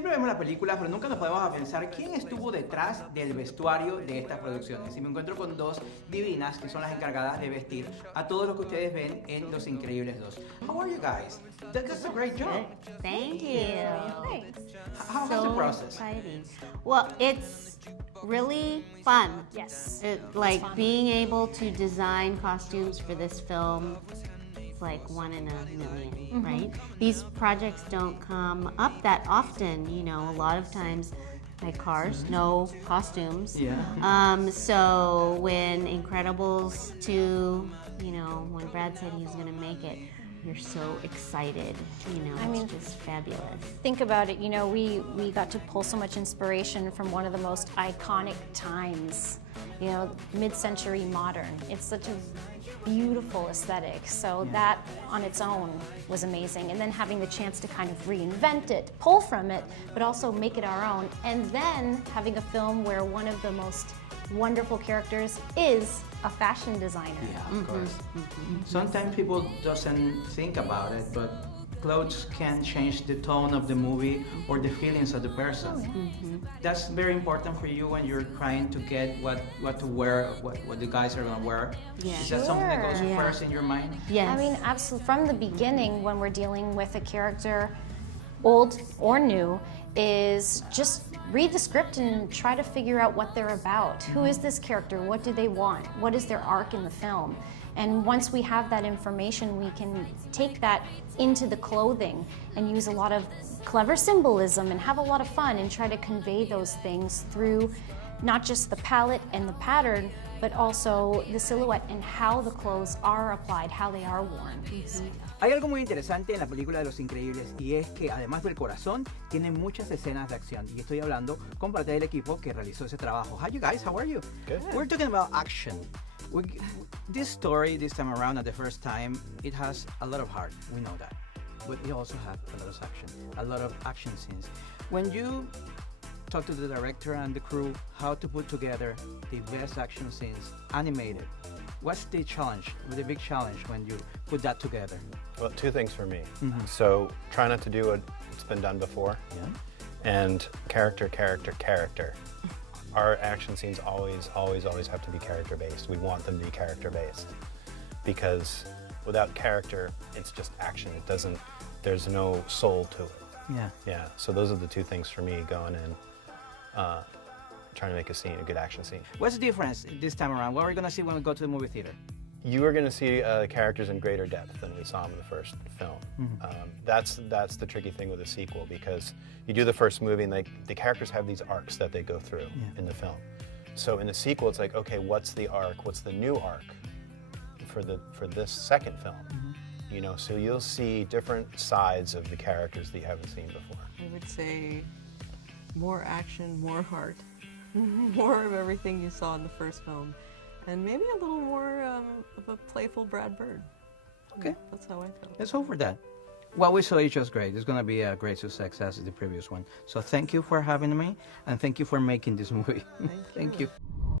Siempre vemos la película, pero nunca nos podemos pensar quién estuvo detrás del vestuario de estas producciones. Y me encuentro con dos divinas que son las encargadas de vestir a todos los que ustedes ven en Los Increibles 2. How are you guys? That's a great job. Thank you. Thanks. How was the process? Exciting. Well, it's really fun. Yes. Like fun. being able to design costumes for this film. Like 1 in a million, right? These projects don't come up that often, you know, a lot of times like Cars, no costumes. Yeah. So when Incredibles 2, you know, when Brad said he was gonna make it, you're so excited, you know, it's just fabulous. Think about it, you know, we got to pull so much inspiration from one of the most iconic times, you know, mid-century modern. It's such a beautiful aesthetic, so that on its own was amazing. And then having the chance to kind of reinvent it, pull from it, but also make it our own. And then having a film where one of the most wonderful characters is a fashion designer. Yeah, of course. Sometimes people doesn't think about it, but clothes can change the tone of the movie or the feelings of the person. That's very important for you when you're trying to get what to wear, what the guys are gonna wear. Yeah. Is that something that goes Sure. first in your mind? Yes. I mean, absolutely. From the beginning, when we're dealing with a character, old or new, is just read the script and try to figure out what they're about. Who is this character? What do they want? What is their arc in the film? And once we have that information, we can take that into the clothing and use a lot of clever symbolism and have a lot of fun and try to convey those things through not just the palette and the pattern, but also the silhouette and how the clothes are applied, how they are worn. Hay algo muy interesante en la película de Los Increibles y es que además del corazón tiene muchas escenas de acción y estoy hablando con parte del equipo que realizó ese trabajo. Hi you guys, how are you? Good. We're talking about action. This story this time around at the first time, it has a lot of heart, we know that. But it also has a lot of action scenes. When you talk to the director and the crew how to put together the best action scenes animated, what's the challenge, the big challenge when you put that together? Well, two things for me. So try not to do what's been done before. Yeah. And character. Our action scenes always have to be character-based. We want them to be character-based. Because without character, it's just action. There's no soul to it. Yeah. Yeah, so those are the two things for me going in, trying to make a good action scene. What's the difference this time around? What are we going to see when we go to the movie theater? You are going to see characters in greater depth than we saw in the first film. That's the tricky thing with a sequel, because you do the first movie and the characters have these arcs that they go through in the film. So in the sequel, it's like, okay, what's the arc? What's the new arc for this second film? You know, so you'll see different sides of the characters that you haven't seen before. I would say more action, more heart, more of everything you saw in the first film, and maybe a little more of a playful Brad Bird. Okay. That's how I felt. Let's hope for that. What we saw is just great. It's going to be a great success as the previous one. So thank you for having me, and thank you for making this movie. Thank you. Thank you.